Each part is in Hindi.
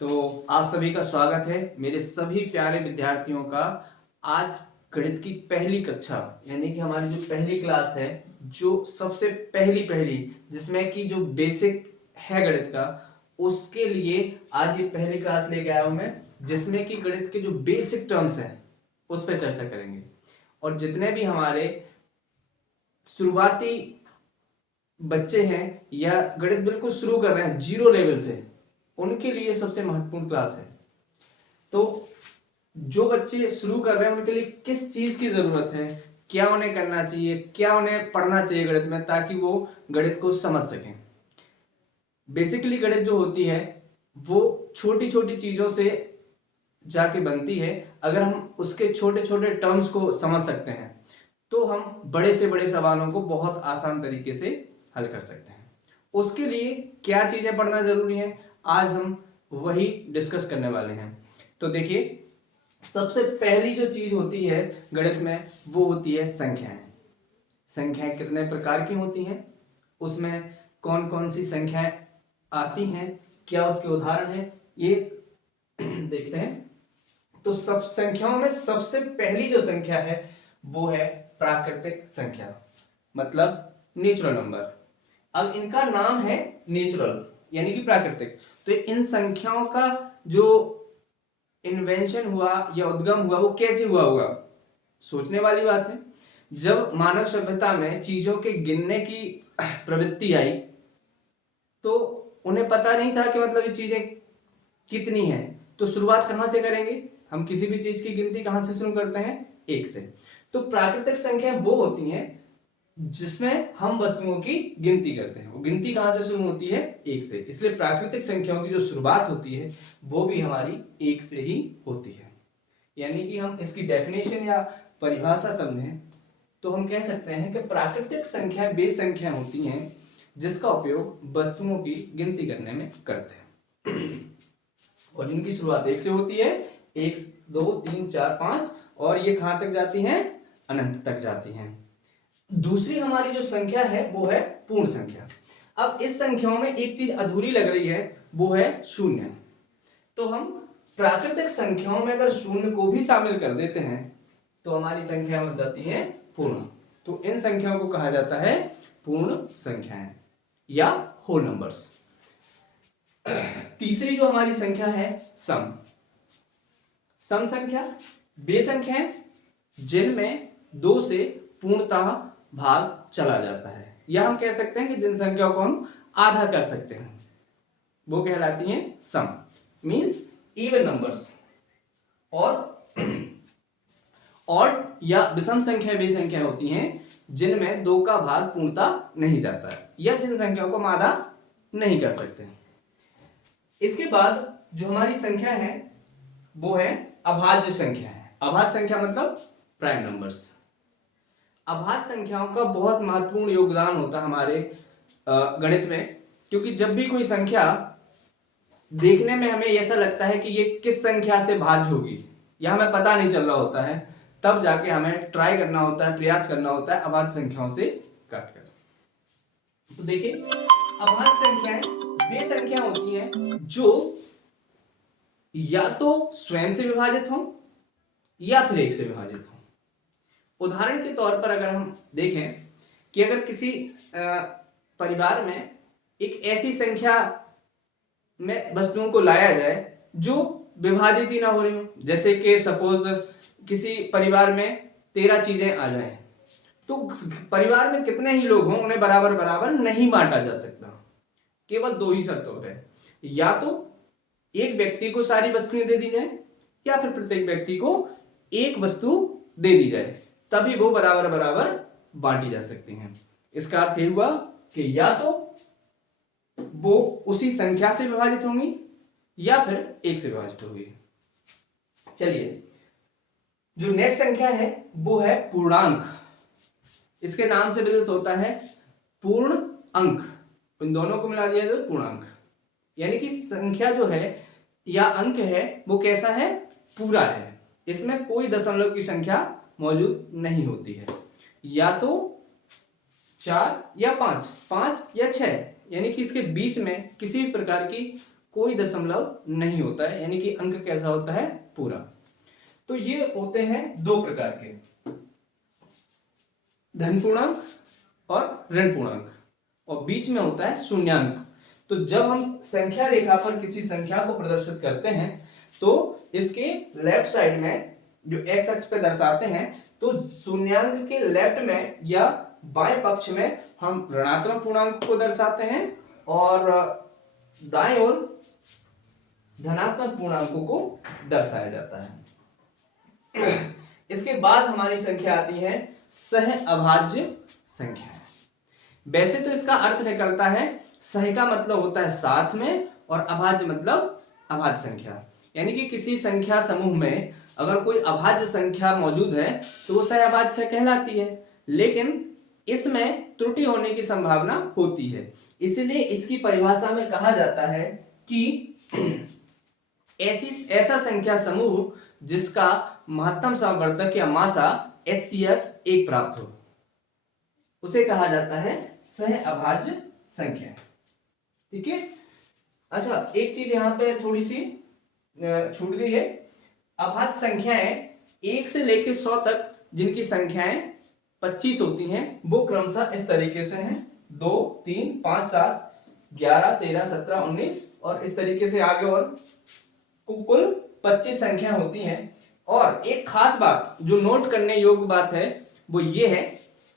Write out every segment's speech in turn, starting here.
तो आप सभी का स्वागत है मेरे सभी प्यारे विद्यार्थियों का। आज गणित की पहली कक्षा यानी कि हमारी जो पहली क्लास है, जो सबसे पहली पहली जिसमें कि जो बेसिक है गणित का, उसके लिए आज ये पहली क्लास लेके आया हूं मैं, जिसमें कि गणित के जो बेसिक टर्म्स हैं उस पर चर्चा करेंगे। और जितने भी हमारे शुरुआती बच्चे हैं या गणित बिल्कुल शुरू कर रहे हैं जीरो लेवल से, उनके लिए सबसे महत्वपूर्ण क्लास है। तो जो बच्चे शुरू कर रहे हैं उनके लिए किस चीज की जरूरत है, क्या उन्हें करना चाहिए, क्या उन्हें पढ़ना चाहिए गणित में, ताकि वो गणित को समझ सकें। बेसिकली गणित जो होती है वो छोटी छोटी चीजों से जाके बनती है। अगर हम उसके छोटे छोटे टर्म्स को समझ सकते हैं तो हम बड़े से बड़े सवालों को बहुत आसान तरीके से हल कर सकते हैं। उसके लिए क्या चीजें पढ़ना जरूरी है, आज हम वही डिस्कस करने वाले हैं। तो देखिए, सबसे पहली जो चीज होती है गणित में वो होती है संख्याएं। संख्याएं कितने प्रकार की होती हैं, उसमें कौन कौन सी संख्याएं आती हैं, क्या उसके उदाहरण हैं, ये देखते हैं। तो सब संख्याओं में सबसे पहली जो संख्या है वो है प्राकृतिक संख्या, मतलब नेचुरल नंबर। अब इनका नाम है नेचुरल यानी कि प्राकृतिक। तो इन संख्याओं का जो इन्वेंशन हुआ या उद्गम हुआ वो कैसे हुआ होगा, सोचने वाली बात है। जब मानव सभ्यता में चीजों के गिनने की प्रवृत्ति आई तो उन्हें पता नहीं था कि मतलब ये चीजें कितनी हैं। तो शुरुआत कहां से करेंगे, हम किसी भी चीज की गिनती कहां से शुरू करते हैं, एक से। तो प्राकृतिक संख्या वो होती हैं जिसमें हम वस्तुओं की गिनती करते हैं। वो गिनती कहां से शुरू होती है, एक से। इसलिए प्राकृतिक संख्याओं की जो शुरुआत होती है वो भी हमारी एक से ही होती है। यानी कि हम इसकी डेफिनेशन या परिभाषा समझें तो हम कह सकते हैं कि प्राकृतिक संख्या वे संख्या होती हैं जिसका उपयोग वस्तुओं की गिनती करने में करते हैं और इनकी शुरुआत एक से होती है। एक, दो, तीन, चार, पांच, और ये कहां तक जाती हैं, अनंत तक जाती हैं। दूसरी हमारी जो संख्या है वो है पूर्ण संख्या। अब इस संख्याओं में एक चीज अधूरी लग रही है, वो है शून्य। तो हम प्राकृतिक संख्याओं में अगर शून्य को भी शामिल कर देते हैं तो हमारी संख्या बन जाती है पूर्ण। तो इन संख्याओं को कहा जाता है पूर्ण संख्याएं या होल नंबर्स। तीसरी जो हमारी संख्या है सम। सम संख्या वे संख्याएं जिनमें दो से पूर्णतः भाग चला जाता है, या हम कह सकते हैं कि जिन संख्याओं को हम आधा कर सकते हैं वो कहलाती हैं सम, मींस इवन नंबर्स। और या विषम संख्या वे संख्या होती हैं जिनमें दो का भाग पूर्णतः नहीं जाता है, या जिन संख्याओं को हम आधा नहीं कर सकते। इसके बाद जो हमारी संख्या है वो है अभाज्य संख्या है। अभाज्य संख्या मतलब प्राइम नंबर्स। अभाज्य संख्याओं का बहुत महत्वपूर्ण योगदान होता है हमारे गणित में, क्योंकि जब भी कोई संख्या देखने में हमें ऐसा लगता है कि ये किस संख्या से भाज्य होगी या हमें पता नहीं चल रहा होता है, तब जाके हमें ट्राई करना होता है, प्रयास करना होता है अभाज्य संख्याओं से काट कर। तो देखिए, अभाज्य संख्याएं वे संख्या होती हैं जो या तो स्वयं से विभाजित हो या फिर एक से विभाजित हो। उदाहरण के तौर पर अगर हम देखें कि अगर किसी परिवार में एक ऐसी संख्या में वस्तुओं को लाया जाए जो विभाजित ही ना हो रही हो, जैसे कि सपोज किसी परिवार में 13 चीजें आ जाएं, तो परिवार में कितने ही लोग हों उन्हें बराबर बराबर नहीं बांटा जा सकता, केवल दो ही शर्तों पे। या तो एक व्यक्ति को सारी वस्तुएं दे दी जाए या फिर प्रत्येक व्यक्ति को एक वस्तु दे दी जाए, तभी वो बराबर बराबर बांटी जा सकती हैं। इसका अर्थ यह हुआ कि या तो वो उसी संख्या से विभाजित होंगी या फिर एक से विभाजित होगी। चलिए, जो नेक्स्ट संख्या है वो है पूर्णांक। इसके नाम से विदित होता है पूर्ण अंक। इन दोनों को मिला दिया तो पूर्णांक, यानी कि संख्या जो है या अंक है वो कैसा है, पूरा है। इसमें कोई दशमलव की संख्या मौजूद नहीं होती है। या तो 4 या 5, 5 या 6, यानी कि इसके बीच में किसी भी प्रकार की कोई दशमलव नहीं होता है, यानी कि अंक कैसा होता है, पूरा। तो ये होते हैं दो प्रकार के, धन पूर्णांक और ऋण पूर्णांक, और बीच में होता है शून्यांक। तो जब हम संख्या रेखा पर किसी संख्या को प्रदर्शित करते हैं तो इसके लेफ्ट साइड में जो एक्स अक्ष पे दर्शाते हैं, तो शून्यांक के लेफ्ट में या बाएं पक्ष में हम ऋणात्मक पूर्णांक को दर्शाते हैं और दाएं ओर धनात्मक पूर्णांकों को दर्शाया जाता है। इसके बाद हमारी संख्या आती है सह अभाज्य संख्या। वैसे तो इसका अर्थ निकलता है, सह का मतलब होता है साथ में और अभाज्य मतलब अभाज्य संख्या, यानी कि किसी संख्या समूह में अगर कोई अभाज्य संख्या मौजूद है तो वो सह अभाज्य से कहलाती है, लेकिन इसमें त्रुटि होने की संभावना होती है। इसलिए इसकी परिभाषा में कहा जाता है कि ऐसा संख्या समूह जिसका महत्तम समवर्तक या मासा HCF 1 प्राप्त हो, उसे कहा जाता है सह अभाज्य संख्या। ठीक है। अच्छा, एक चीज यहाँ पे थोड़ी सी छूट गई है। अभाज्य संख्याएं 1 से लेकर 100 तक जिनकी संख्याएं 25 होती हैं, वो क्रमशः इस तरीके से हैं, 2, 3, 5, 7, 11, 13, 17, 19 और इस तरीके से आगे और कुल 25 संख्या होती हैं। और एक खास बात जो नोट करने योग्य बात है वो ये है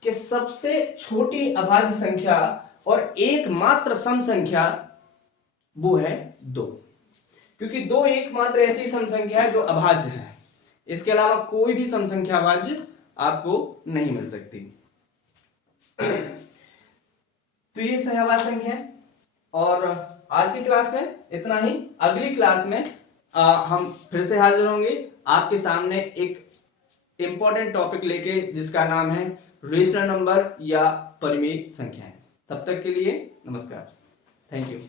कि सबसे छोटी अभाज्य संख्या और एकमात्र सम संख्या वो है 2, क्योंकि 2 एकमात्र ऐसी सम संख्या है जो अभाज्य है। इसके अलावा कोई भी सम संख्या अभाज्य आपको नहीं मिल सकती। तो ये सहअभाज्य संख्या है। और आज की क्लास में इतना ही। अगली क्लास में हम फिर से हाजिर होंगे आपके सामने एक इंपॉर्टेंट टॉपिक लेके, जिसका नाम है रेशनल नंबर या परिमेय संख्याएं। तब तक के लिए नमस्कार, थैंक यू।